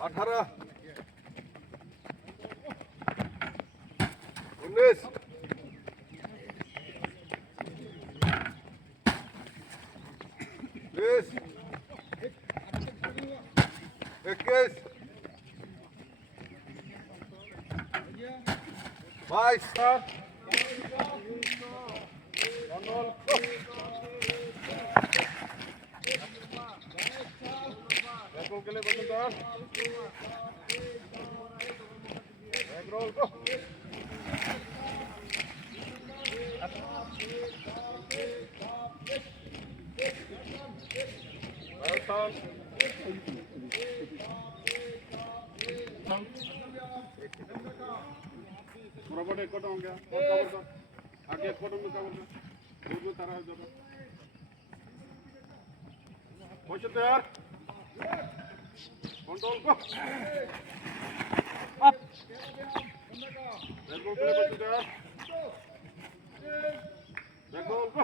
18 19 20 21 22 Control के लिए बचन तैयार बैक रोल को बराबर एक कट हो गया कवर कर आगे एक कट में कवर कर दूर तारा है जब बचन तैयार कंट्रोल को अप बैक रोल के लिए बचन तैयार बैक रोल को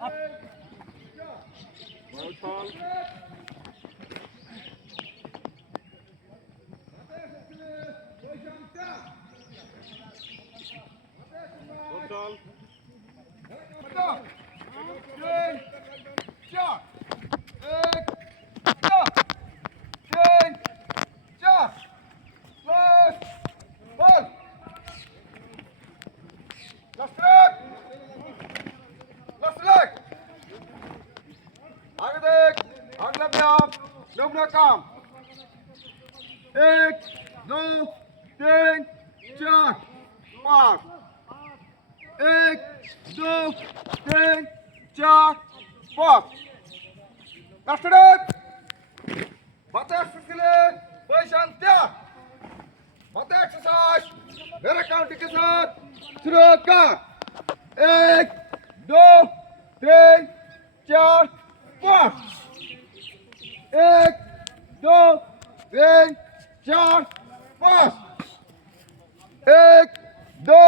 अप बहुत साल Total. काम 1 2 3 4 5 1 2 3 4 5 Last step Bata exercise position त्याग Bata exercise मेरे काउंटिंग के साथ शुरू कर 1 2 3 4 5 1 2 3 4 5 1 2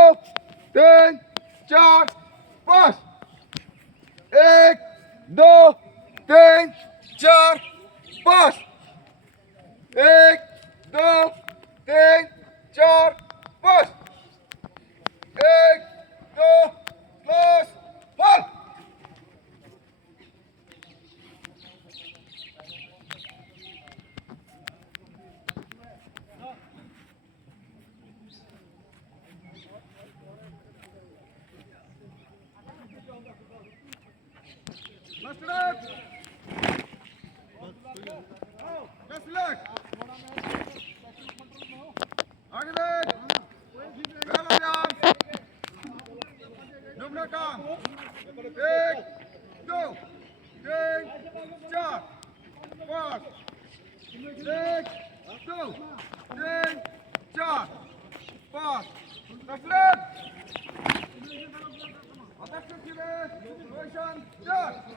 3 4 5 1 2 3 4 5 1 2 3 4 5 1 2 close ball Last leg. Last leg. आगे leg. पहला ध्यान. दुगना काम. 1 2 3 4 5 1 2 3 4 5 Last leg. Attention to the position. Yes.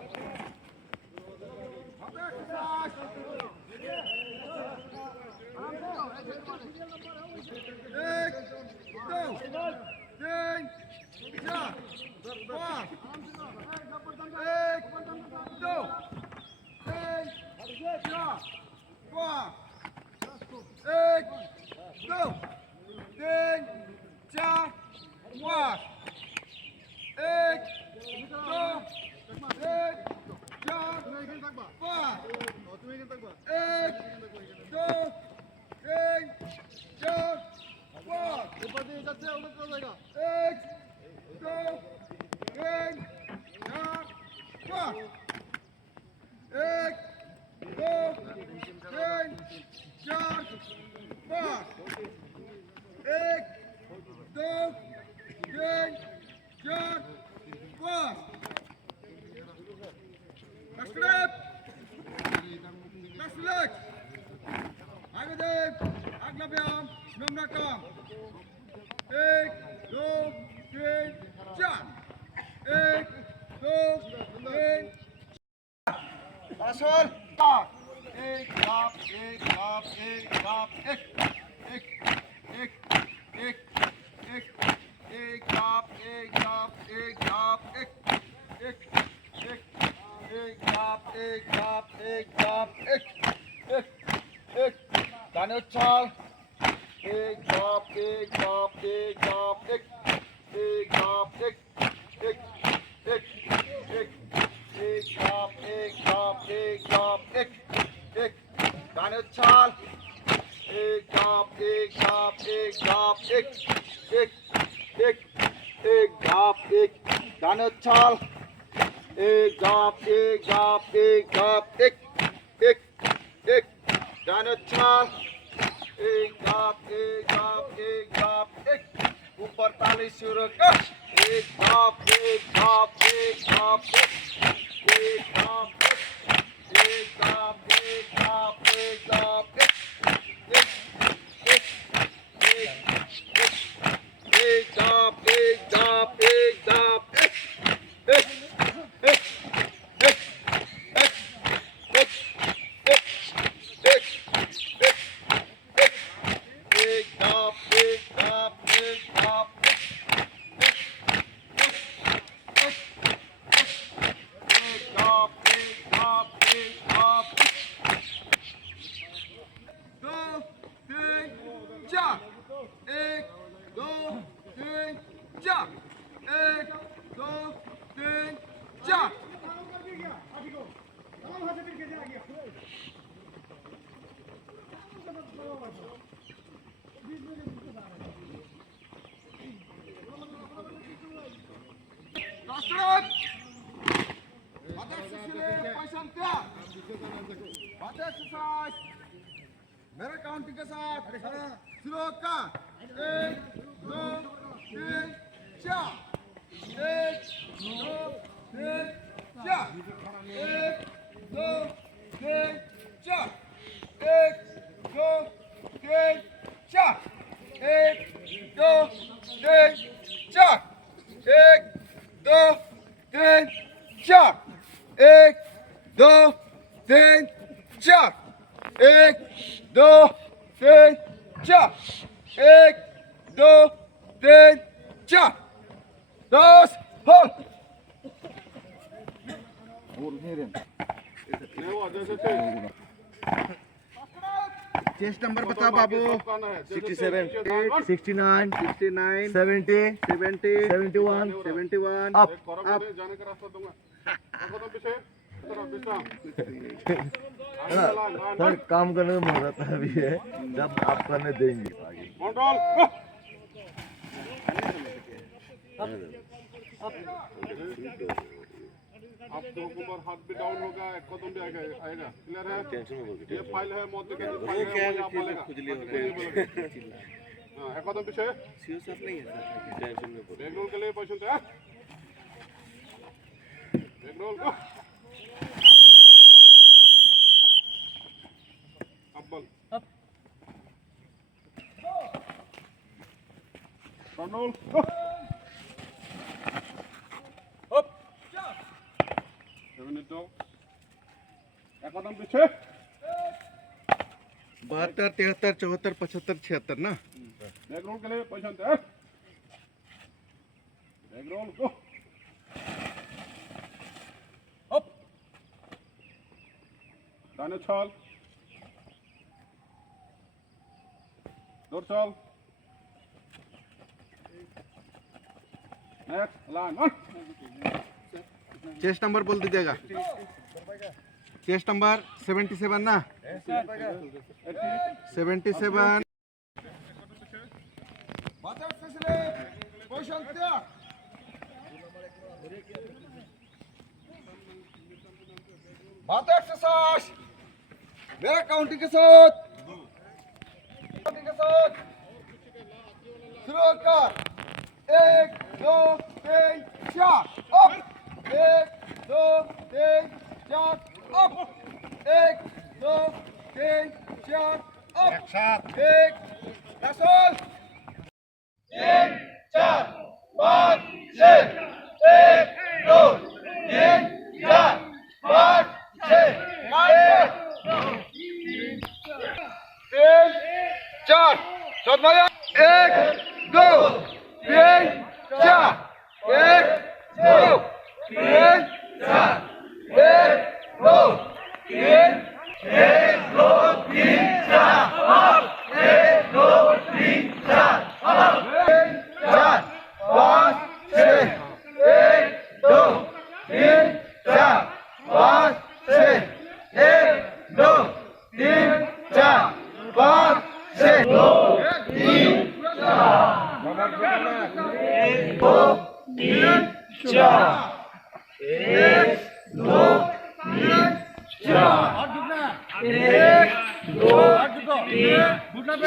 एक दाने उछाल एक जाप एक जाप एक जाप एक जाप एक जाप एक जाप एक जाप एक दाने उछाल एक जाप एक जाप एक जाप एक जाप एक दाने उछाल एक जाप एक जाप एक जाप एक दाने उछाल एक जाप एक जाप एक जाप एक ऊपर ताली शुरू कर एक जाप एक जाप एक जाप एक जाप एक जाप एक जाप एक जाप एक जाप एक जाप एक जाप मेरे काउंटिंग के साथ शुरू का 1 2 3 4 1 2 3 4 1 2 3 4 1 2 3 4 1 2 3 4 1 2 3 4 1 2 3 4 1 2 3 4 1 2 3 4 10 होल्ड चेस्ट नंबर बता बाबू 67 69 69 70 70 71 71 अप जाने का रास्ता दूंगा कदम पीछे विश्राम सर काम करने में मजा आता भी है जब आप करने देंगे आगे कंट्रोल आप दो ऊपर हाथ भी डाउन होगा एक कदम भी आएगा क्लियर है ये फाइल है मौत के फाइल है वो आप बोलेगा हां एक कदम पीछे सीओ साहब नहीं है टेंशन में बैक रोल के लिए पोजीशन है बैक रोल को अब्बल अप रोल अप 7 2 एक कदम पीछे 72 73 74 75 76 ना बैक रोल के लिए पोजीशन है बैक रोल को अप दाने छाल dorsal next line 1 chest number बोल दीजिएगा चेस्ट नंबर 77 ना 77 बात एक्सरसाइज मेरा काउंटिंग के साथ शुरू कर 1 2 3 4 अप 1 2 3 4 अप 1 2 3 4 अप एक रसूल 3 4 5 6 1 2 3 4 5 6 1 4 चौथा 1 2 3 4 1 2 3 4 1 2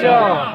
चार